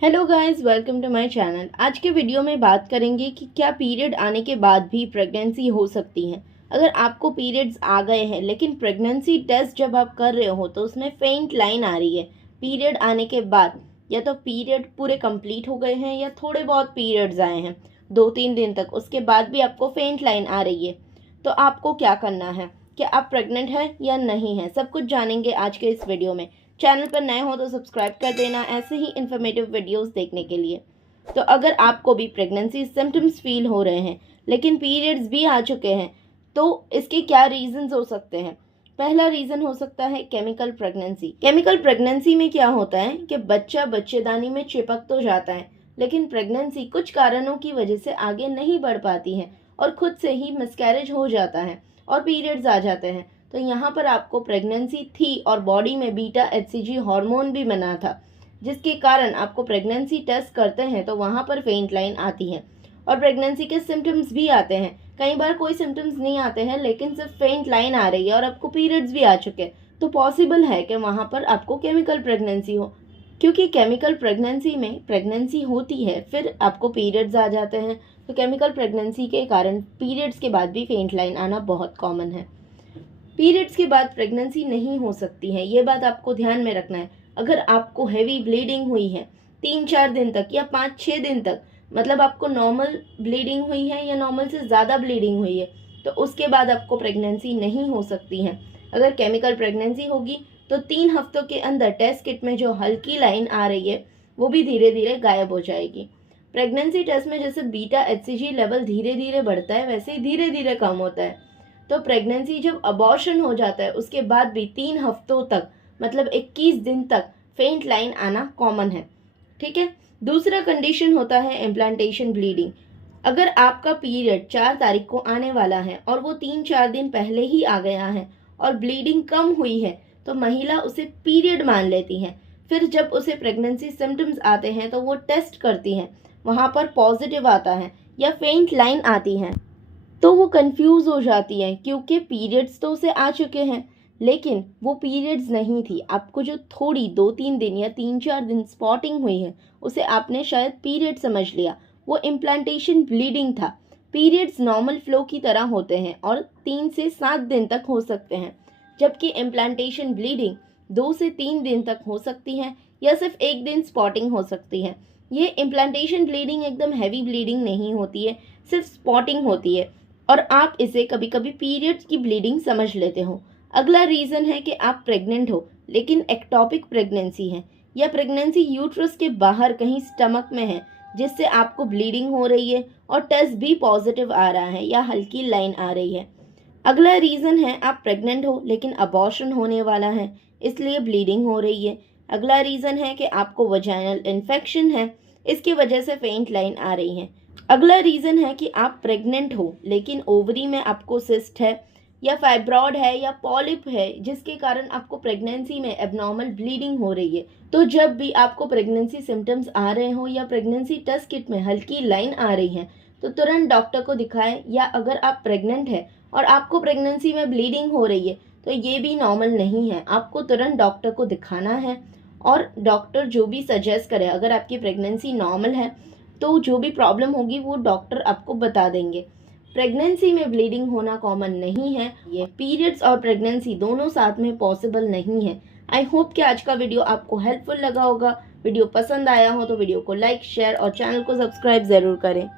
Hello guys, welcome to my channel. आज के video में बात करेंगे कि क्या पीरियड आने के बाद भी प्रेगनेंसी हो सकती है। अगर आपको पीरियड्स आ गए हैं लेकिन प्रेगनेंसी टेस्ट जब आप कर रहे हो तो उसमें फेंट लाइन आ रही है पीरियड आने के बाद, या तो पीरियड पूरे कंप्लीट हो गए हैं या थोड़े बहुत पीरियड्स आए हैं 2-3 दिन तक, उसके बाद भी आपको फेंट लाइन आ रही है, तो आपको क्या करना है, क्या आप प्रेग्नेंट हैं या नहीं है, सब कुछ जानेंगे आज के इस वीडियो में। चैनल पर नए हो तो सब्सक्राइब कर देना ऐसे ही इन्फॉर्मेटिव वीडियोस देखने के लिए। तो अगर आपको भी प्रेगनेंसी सिम्टम्स फील हो रहे हैं लेकिन पीरियड्स भी आ चुके हैं तो इसके क्या रीजंस हो सकते हैं। पहला रीज़न हो सकता है केमिकल प्रेगनेंसी। केमिकल प्रेगनेंसी में क्या होता है कि बच्चा बच्चेदानी में चिपक तो जाता है लेकिन प्रेगनेंसी कुछ कारणों की वजह से आगे नहीं बढ़ पाती है और खुद से ही मिसकैरेज हो जाता है और पीरियड्स आ जाते हैं। तो यहाँ पर आपको प्रेगनेंसी थी और बॉडी में बीटा HCG हार्मोन भी बना था, जिसके कारण आपको प्रेगनेंसी टेस्ट करते हैं तो वहाँ पर फेंट लाइन आती है और प्रेगनेंसी के सिम्टम्स भी आते हैं। कई बार कोई सिम्टम्स नहीं आते हैं लेकिन सिर्फ फेंट लाइन आ रही है और आपको पीरियड्स भी आ चुके हैं, तो पॉसिबल है कि वहाँ पर आपको केमिकल प्रेगनेंसी हो, क्योंकि केमिकल प्रेगनेंसी में प्रेगनेंसी होती है फिर आपको पीरियड्स आ जाते हैं। तो केमिकल प्रेगनेंसी के कारण पीरियड्स के बाद भी फेंट लाइन आना बहुत कॉमन है। पीरियड्स के बाद प्रेगनेंसी नहीं हो सकती है, ये बात आपको ध्यान में रखना है। अगर आपको हैवी ब्लीडिंग हुई है 3-4 दिन तक या 5-6 दिन तक, मतलब आपको नॉर्मल ब्लीडिंग हुई है या नॉर्मल से ज़्यादा ब्लीडिंग हुई है, तो उसके बाद आपको प्रेगनेंसी नहीं हो सकती है। अगर केमिकल प्रेगनेंसी होगी तो 3 हफ्तों के अंदर टेस्ट किट में जो हल्की लाइन आ रही है वो भी धीरे धीरे गायब हो जाएगी। प्रेगनेंसी टेस्ट में जैसे बीटा HCG लेवल धीरे धीरे बढ़ता है वैसे ही धीरे धीरे कम होता है। तो प्रेगनेंसी जब अबॉर्शन हो जाता है उसके बाद भी 3 हफ्तों तक, मतलब 21 दिन तक फेंट लाइन आना कॉमन है। ठीक है। दूसरा कंडीशन होता है इम्प्लांटेशन ब्लीडिंग। अगर आपका पीरियड 4 तारीख को आने वाला है और वो 3-4 दिन पहले ही आ गया है और ब्लीडिंग कम हुई है तो महिला उसे पीरियड मान लेती है। फिर जब उसे प्रेगनेंसी सिम्टम्स आते हैं तो वो टेस्ट करती है, वहाँ पर पॉजिटिव आता है या फेंट लाइन आती है तो वो कंफ्यूज हो जाती है क्योंकि पीरियड्स तो उसे आ चुके हैं लेकिन वो पीरियड्स नहीं थी। आपको जो थोड़ी 2-3 दिन या 3-4 दिन स्पॉटिंग हुई है उसे आपने शायद पीरियड समझ लिया, वो इम्प्लांटेशन ब्लीडिंग था। पीरियड्स नॉर्मल फ्लो की तरह होते हैं और 3 से 7 दिन तक हो सकते हैं, जबकि इम्प्लांटेशन ब्लीडिंग 2 से 3 दिन तक हो सकती है या सिर्फ 1 दिन स्पॉटिंग हो सकती है। ये इम्प्लांटेशन ब्लीडिंग एकदम हैवी ब्लीडिंग नहीं होती है, सिर्फ स्पॉटिंग होती है और आप इसे कभी कभी पीरियड्स की ब्लीडिंग समझ लेते हो। अगला रीज़न है कि आप प्रेग्नेंट हो लेकिन एक्टोपिक प्रेगनेंसी है या प्रेगनेंसी यूट्रस के बाहर कहीं स्टमक में है जिससे आपको ब्लीडिंग हो रही है और टेस्ट भी पॉजिटिव आ रहा है या हल्की लाइन आ रही है। अगला रीज़न है आप प्रेग्नेंट हो लेकिन अबॉर्शन होने वाला है इसलिए ब्लीडिंग हो रही है। अगला रीज़न है कि आपको वजाइनल इन्फेक्शन है, इसकी वजह से फेंट लाइन आ रही है। अगला रीज़न है कि आप प्रेग्नेंट हो लेकिन ओवरी में आपको सिस्ट है या फाइब्रॉइड है या पॉलिप है जिसके कारण आपको प्रेगनेंसी में एबनॉर्मल ब्लीडिंग हो रही है। तो जब भी आपको प्रेगनेंसी सिम्टम्स आ रहे हो या प्रेगनेंसी टेस्ट किट में हल्की लाइन आ रही है तो तुरंत डॉक्टर को दिखाएं। या अगर आप प्रेग्नेंट है और आपको प्रेगनेंसी में ब्लीडिंग हो रही है तो ये भी नॉर्मल नहीं है, आपको तुरंत डॉक्टर को दिखाना है और डॉक्टर जो भी सजेस्ट करे, अगर आपकी प्रेगनेंसी नॉर्मल है तो जो भी प्रॉब्लम होगी वो डॉक्टर आपको बता देंगे। प्रेगनेंसी में ब्लीडिंग होना कॉमन नहीं है, ये पीरियड्स और प्रेगनेंसी दोनों साथ में पॉसिबल नहीं है। आई होप कि आज का वीडियो आपको हेल्पफुल लगा होगा। वीडियो पसंद आया हो तो वीडियो को लाइक, शेयर और चैनल को सब्सक्राइब ज़रूर करें।